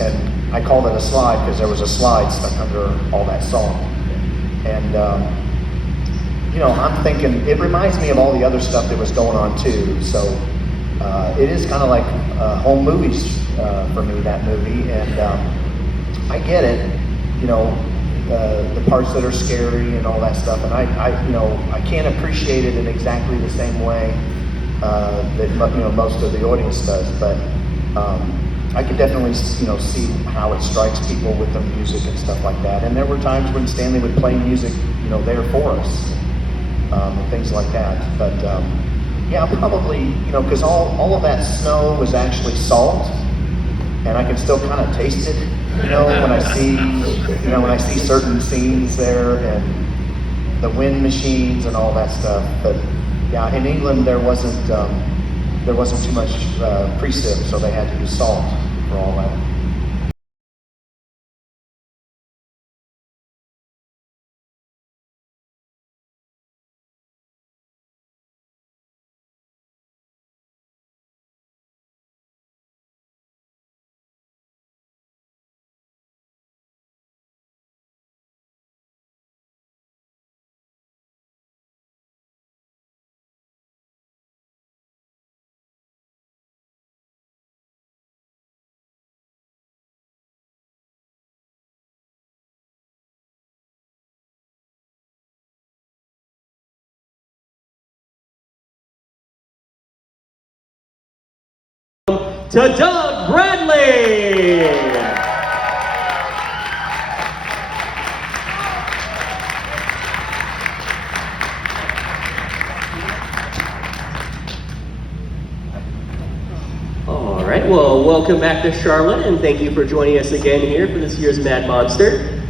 and I called it a slide because there was a slide stuck under all that salt. And I'm thinking it reminds me of all the other stuff that was going on too. So it is kind of like home movies for me, that movie, and I get it. The parts that are scary and all that stuff, and I can't appreciate it in exactly the same way that most of the audience does, but I could definitely see how it strikes people with the music and stuff like that. And there were times when Stanley would play music there for us and things like that. But yeah, probably because all of that snow was actually salt, and I can still kind of taste it. When I see certain scenes there and the wind machines and all that stuff. But yeah, in England there wasn't too much precip, so they had to use salt for all that. To Doug Bradley. All right, well, welcome back to Charlotte, and thank you for joining us again here for this year's Mad Monster.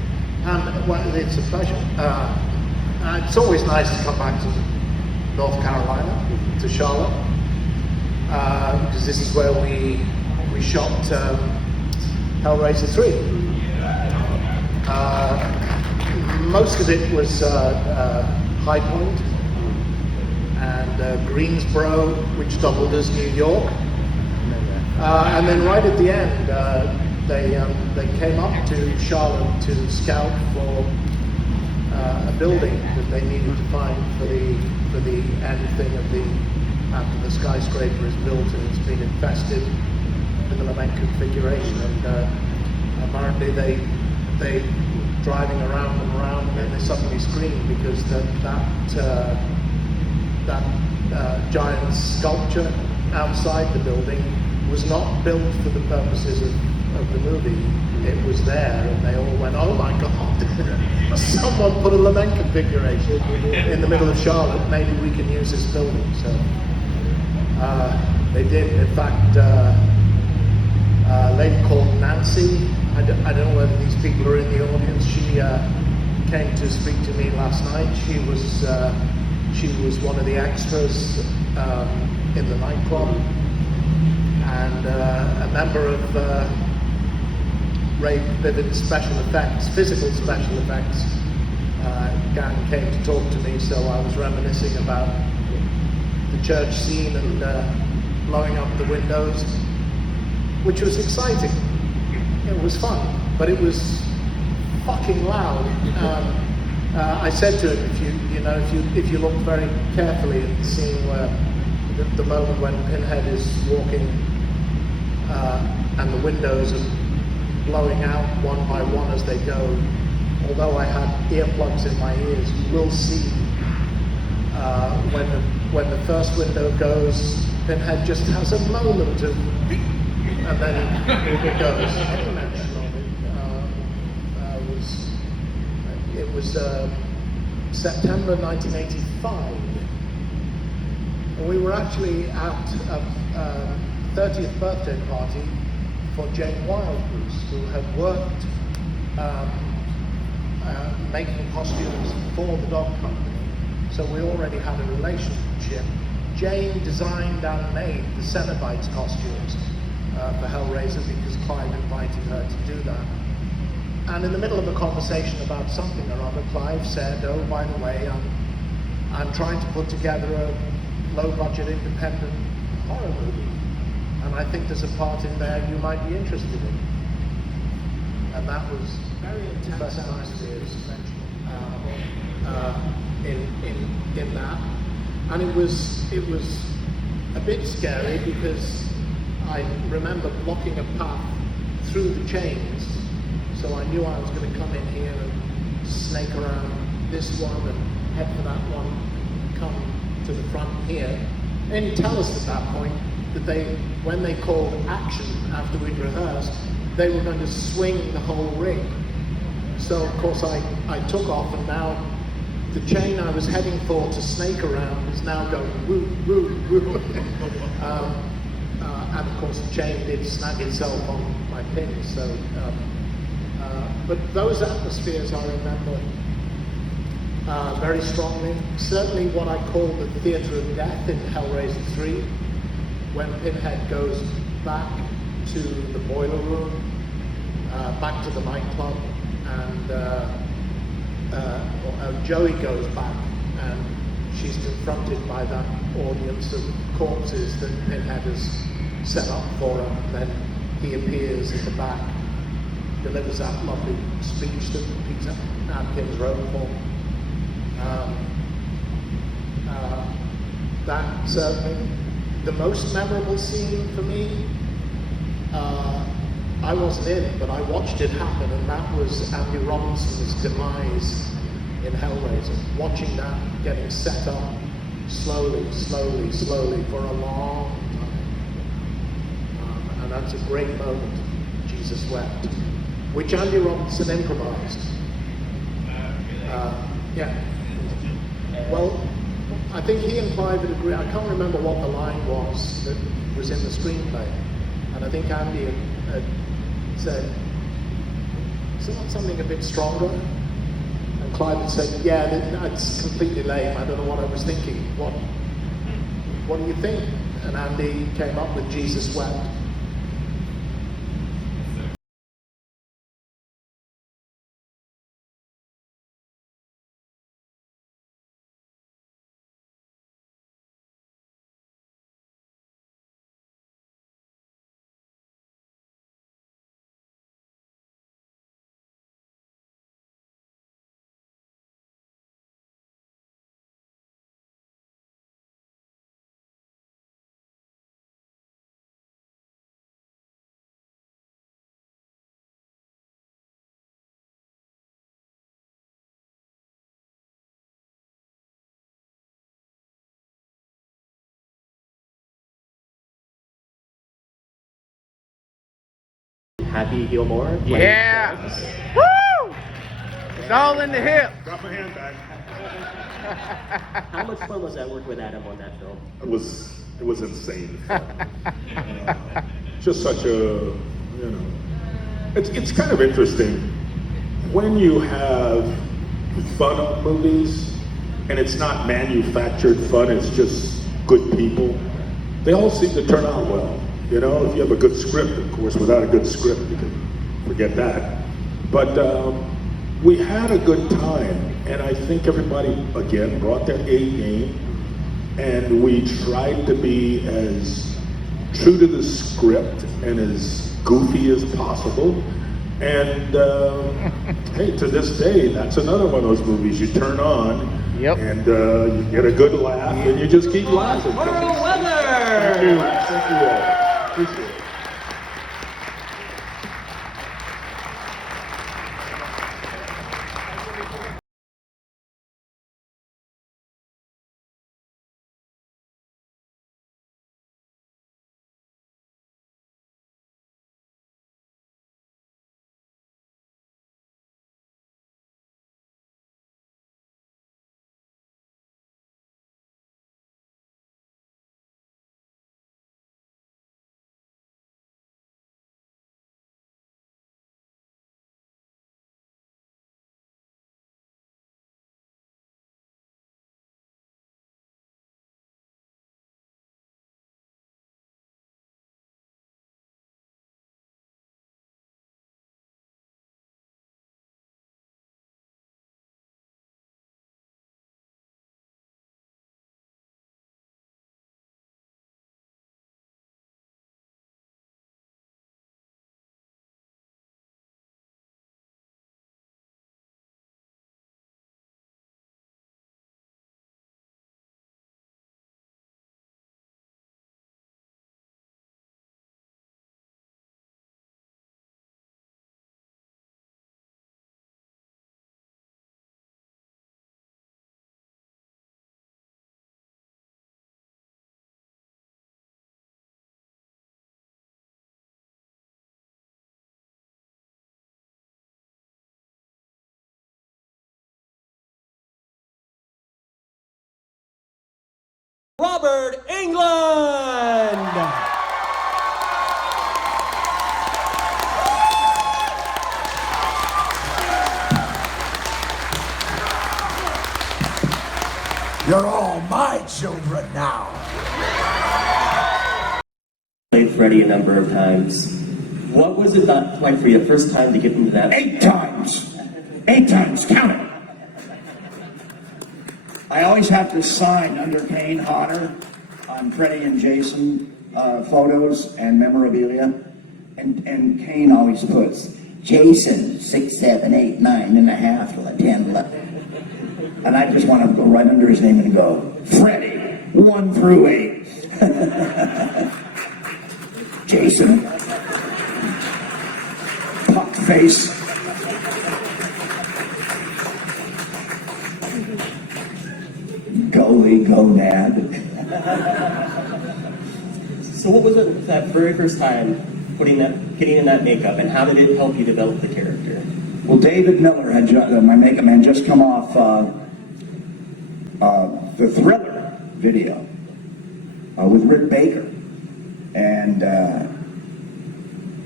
Well, it's a pleasure. It's always nice to come back to North Carolina, to Charlotte. Because this is where we shot Hellraiser 3. Most of it was High Point and Greensboro, which doubled as New York. And then right at the end, they came up to Charlotte to scout for a building that they needed to find for the end thing of after the skyscraper is built and it's been infested with the lament configuration, and apparently they driving around and around, and then they suddenly screamed because that giant sculpture outside the building was not built for the purposes of the movie. It was there, and they all went, "Oh my God! Someone put a lament configuration in the middle of Charlotte. Maybe we can use this building." So they did. In fact, a lady called Nancy. I don't know whether these people are in the audience. She came to speak to me last night. She was one of the extras in the nightclub, and a member of Ray Vivid's special effects, physical special effects gang came to talk to me, so I was reminiscing about the church scene and blowing up the windows, which was exciting. It was fun, but it was fucking loud. I said to him, if you look very carefully at the scene where the moment when Pinhead is walking and the windows are blowing out one by one as they go, although I had earplugs in my ears, you will see when the first window goes, Pinhead just has a moment of, and then it goes. Any mention of it was September 1985, and we were actually at a 30th birthday party for Jane Wildgoose, who had worked making costumes for the dog company. So we already had a relationship. Jane designed and made the Cenobites costumes for Hellraiser because Clive invited her to do that. And in the middle of a conversation about something or other, Clive said, "Oh, by the way, I'm trying to put together a low-budget independent horror movie, and I think there's a part in there you might be interested in." and that was very intense atmospheres in that, and it was a bit scary because I remember blocking a path through the chains, so I knew I was going to come in here and snake around this one and head for that one, and come to the front here. They didn't tell us at that point that when they called action after we'd rehearsed, they were going to swing the whole ring. So of course I took off, and now the chain I was heading for to snake around is now going woo, woo, woo. And of course the chain did snag itself on my pins. So, but those atmospheres I remember very strongly. Certainly what I call the theatre of death in Hellraiser 3, when Pinhead goes back to the boiler room, back to the nightclub, and Joey goes back, and she's confronted by that audience of corpses that Pinhead has set up for her, and then he appears at the back, delivers that lovely speech that Peter Atkins wrote for. That certainly the most memorable scene for me. I wasn't in it, but I watched it happen, and that was Andy Robinson's demise in Hellraiser. Watching that getting set up slowly, slowly, slowly for a long time. And that's a great moment, Jesus Wept, which Andy Robinson improvised. Yeah. Well, I think he and Clive would agree. I can't remember what the line was that was in the screenplay. And I think Andy had said, "Is that something a bit stronger?" And Clive had said, "Yeah, that's completely lame. I don't know what I was thinking. What do you think?" And Andy came up with Jesus Wept. Happy Gilmore. Yeah! Woo! It's all in the hip. Drop my hand back. How much fun was that working with Adam on that film? It was insane. Just such a, it's kind of interesting when you have fun on movies and it's not manufactured fun, it's just good people. They all seem to turn out well. You know, if you have a good script, of course, without a good script, you can forget that. But we had a good time, and I think everybody, again, brought their A game, and we tried to be as true to the script and as goofy as possible. And hey, to this day, that's another one of those movies you turn on, Yep. and you get a good laugh, and you just keep laughing. World weather! Thank you. Thank you all. Appreciate it. Robert England. You're all my children now. Played Freddie a number of times. What was it like for you the first time to get into that? 8 times. 8 times. Count it. I always have to sign under Kane Hodder on Freddie and Jason photos and memorabilia. And Kane always puts Jason 6, 7, 8, 9.5, 10, 11. And I just want to go right under his name and go, Freddie, 1 through 8. Jason, puck face. Goalie, gonad. So what was it that very first time getting in that makeup, and how did it help you develop the character? Well, David Miller had my makeup man just come off the Thriller video with Rick Baker, and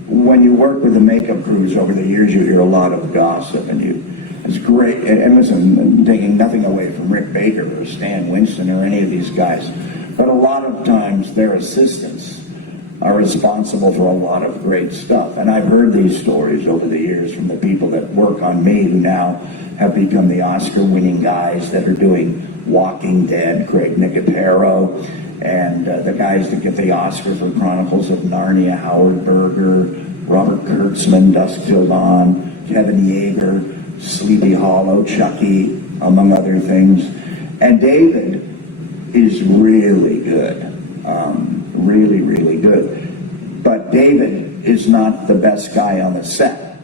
when you work with the makeup crews over the years, you hear a lot of gossip, and it's great. And listen, taking nothing away from Rick Baker or Stan Winston or any of these guys, but a lot of times their assistants are responsible for a lot of great stuff. And I've heard these stories over the years from the people that work on me, who now have become the Oscar-winning guys that are doing Walking Dead, Craig Nicotero, and the guys that get the Oscar for Chronicles of Narnia, Howard Berger, Robert Kurtzman, Dusk Till Dawn, Kevin Yeager, Sleepy Hollow, Chucky, among other things. And David is really good. Really, really good. But David is not the best guy on the set,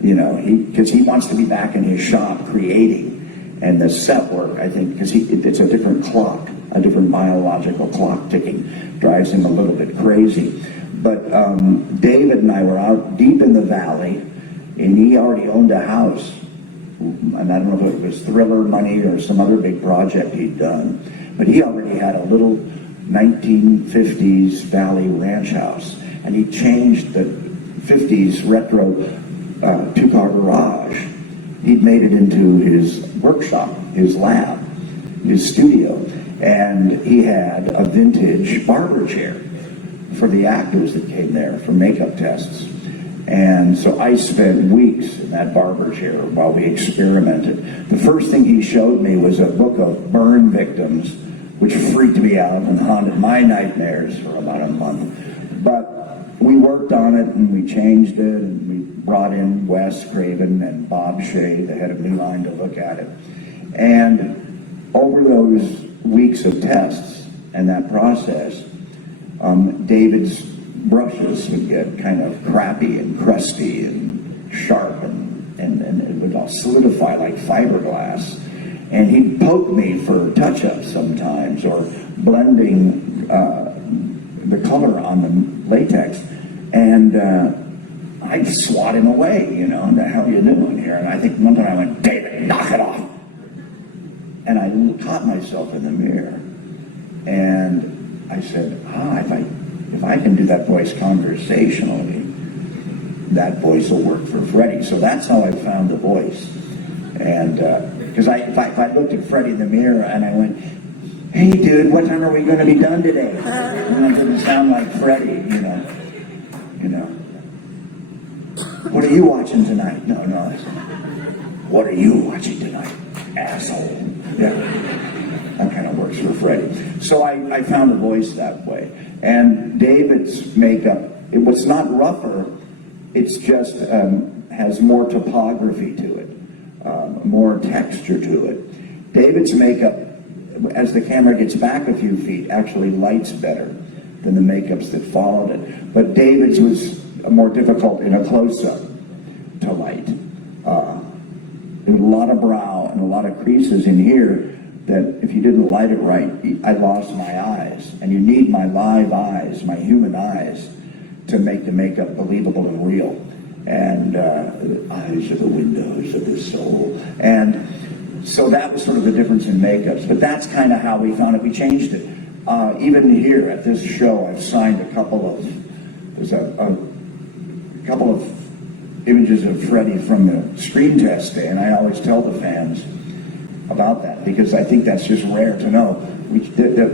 you know, because he wants to be back in his shop creating. And the set work, I think, because it's a different clock, a different biological clock ticking, drives him a little bit crazy. But David and I were out deep in the valley, and he already owned a house. And I don't know if it was Thriller money or some other big project he'd done, but he already had a little 1950s Valley ranch house, and he changed the 50s retro 2-car garage. He'd made it into his workshop, his lab, his studio, and he had a vintage barber chair for the actors that came there for makeup tests. And so I spent weeks in that barber chair while we experimented. The first thing he showed me was a book of burn victims, which freaked me out and haunted my nightmares for about a month. But we worked on it, and we changed it, and we brought in Wes Craven and Bob Shea, the head of New Line, to look at it. And over those weeks of tests and that process, David's brushes would get kind of crappy and crusty and sharp, and it would all solidify like fiberglass. And he'd poke me for touch-ups sometimes, or blending the color on the latex. And I'd swat him away, you know, what the hell are you doing here? And I think one time I went, David, knock it off. And I caught myself in the mirror. And I said, if I can do that voice conversationally, that voice will work for Freddie. So that's how I found the voice. And because if I looked at Freddie in the mirror and I went, hey dude, what time are we going to be done today? And I didn't sound like Freddie, you know. What are you watching tonight? No. What are you watching tonight, asshole? Yeah. That kind of works for Freddie. So I found a voice that way. And David's makeup, it was not rougher, it's just has more topography to it, more texture to it. David's makeup, as the camera gets back a few feet, actually lights better than the makeups that followed it. But David's was more difficult in a close-up to light. There was a lot of brow and a lot of creases in here that if you didn't light it right, I lost my eyes. And you need my live eyes, my human eyes, to make the makeup believable and real. And the eyes are the windows of the soul. And so that was sort of the difference in makeups. But that's kind of how we found it. We changed it. Even here at this show, I've signed there's a couple of images of Freddie from the screen test day, and I always tell the fans about that because I think that's just rare to know.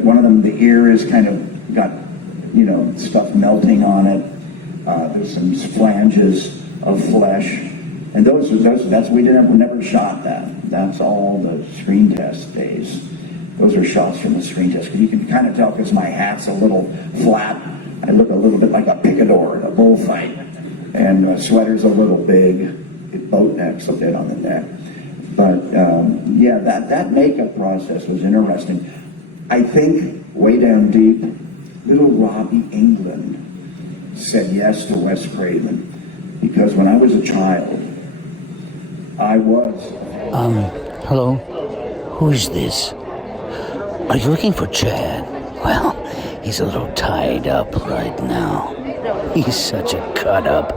One of them, the ear is kind of got, stuff melting on it. There's some flanges of flesh, and we never shot that. That's all the screen test days. Those are shots from the screen test. You can kind of tell because my hat's a little flat. I look a little bit like a picador in a bullfight, and the sweater's a little big. It boat necks a bit on the neck. But yeah, that makeup process was interesting. I think way down deep, little Robbie England said yes to Wes Craven because when I was a child, I was. Hello? Who is this? Are you looking for Chad? Well, he's a little tied up right now. He's such a cut-up.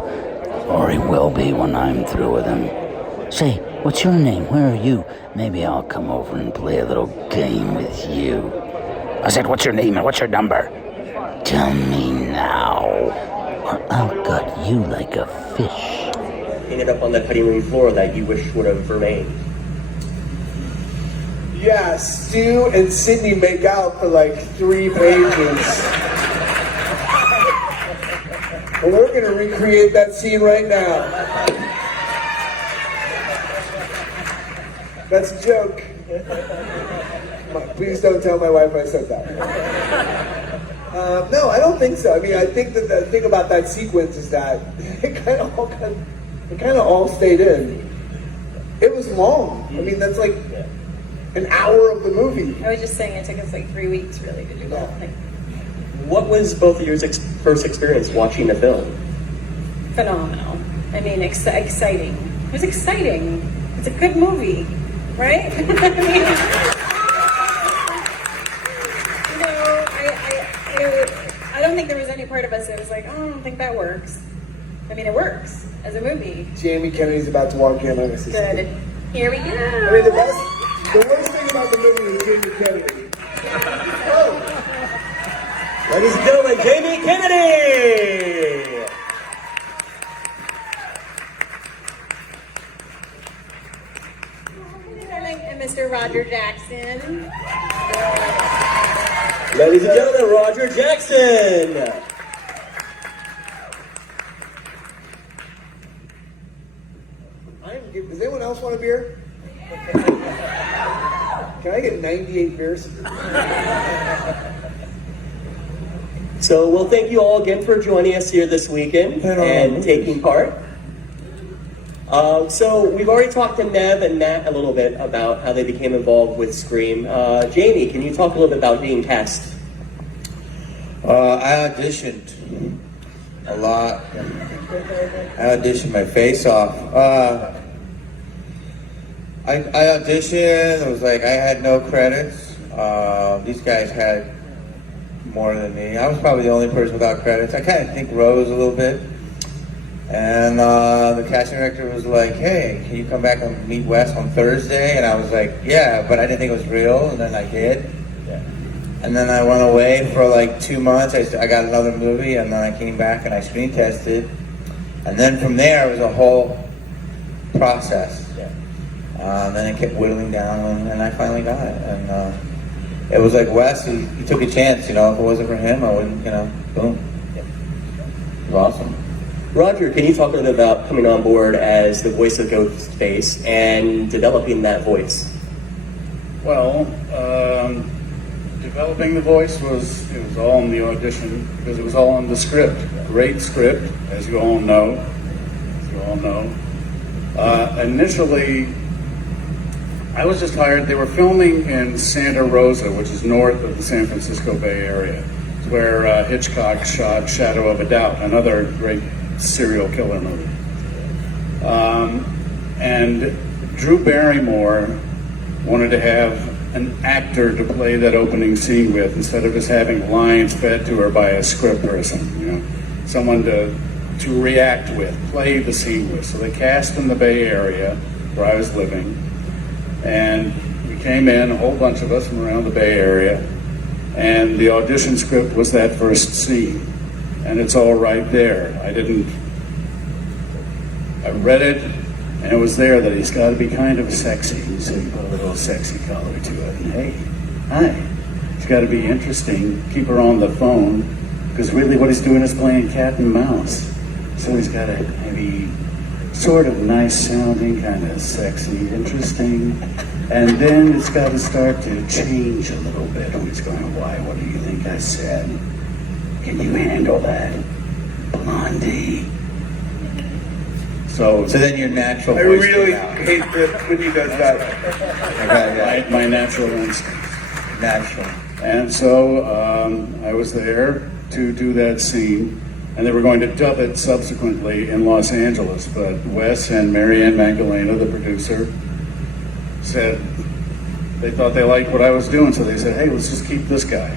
Or he will be when I'm through with him. Say, what's your name? Where are you? Maybe I'll come over and play a little game with you. I said, what's your name and what's your number? Tell me now, or I'll gut you like a fish. Ended up on the cutting room floor that you wish would have remained. Yeah, Stu and Sydney make out for like 3 pages. And we're gonna recreate that scene right now. That's a joke. Please don't tell my wife I said that. No, I don't think so. I mean, I think that the thing about that sequence is that it kind of all stayed in. It was long. I mean, that's like an hour of the movie. I was just saying it took us like 3 weeks really to do that. Like, What was both of your first experience watching the film? phenomenal. I mean, exciting. It was exciting. It's a good movie, right? I mean, I don't think there was any part of us that was like, oh, I don't think that works. I mean, it works as a movie. Jamie Kennedy's about to walk in on us. Good. Here we go. I mean, the worst thing about the movie is Jamie Kennedy. Ladies and gentlemen, Jamie Kennedy! And Mr. Roger Jackson. Ladies and gentlemen, Roger Jackson! Does anyone else want a beer? Can I get 98 beers? So, well, thank you all again for joining us here this weekend and taking part. So, we've already talked to Nev and Matt a little bit about how they became involved with Scream. Jamie, can you talk a little bit about being cast? I auditioned a lot. I auditioned my face off. I auditioned. It was like I had no credits. These guys had more than me. I was probably the only person without credits. I kind of think Rose a little bit. And the casting director was like, "Hey, can you come back and meet Wes on Thursday?" And I was like, "Yeah," but I didn't think it was real. And then I did. And then I went away for like 2 months. I got another movie, and then I came back and I screen tested. And then from there, it was a whole process. Then it kept whittling down, and I finally got it. And it was like Wes, he took a chance, If it wasn't for him, I wouldn't, boom. It was awesome. Roger, can you talk a little bit about coming on board as the voice of Ghostface and developing that voice? Well, developing the voice was all in the audition because it was all in the script. Great script, as you all know. Initially, I was just hired. They were filming in Santa Rosa, which is north of the San Francisco Bay Area. It's where Hitchcock shot Shadow of a Doubt, another great serial killer movie. And Drew Barrymore wanted to have an actor to play that opening scene with instead of just having lines fed to her by a script person, someone to react with, play the scene with. So they cast in the Bay Area where I was living, and we came in, a whole bunch of us from around the Bay Area, And the audition script was that first scene. And it's all right there. I read it, and it was there that he's got to be kind of sexy. So you put a little sexy color to it. And hey, hi. He's got to be interesting. Keep her on the phone, because really what he's doing is playing cat and mouse. So he's got to be sort of nice sounding, kind of sexy, interesting. And then it's got to start to change a little bit. He's going, why, what do you think I said? Can you handle that, Blondie? So then your natural I voice really came out. hate that when he does that. Right, my natural instinct. natural. And so I was there to do that scene, and they were going to dub it subsequently in Los Angeles, but Wes and Marianne Magdalena, the producer, said they thought they liked what I was doing, so they said, hey, let's just keep this guy.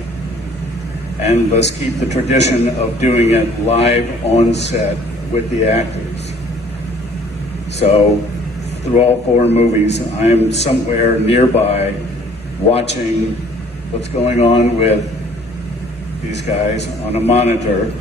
And let's keep the tradition of doing it live on set with the actors. So through all 4 movies, I'm somewhere nearby watching what's going on with these guys on a monitor.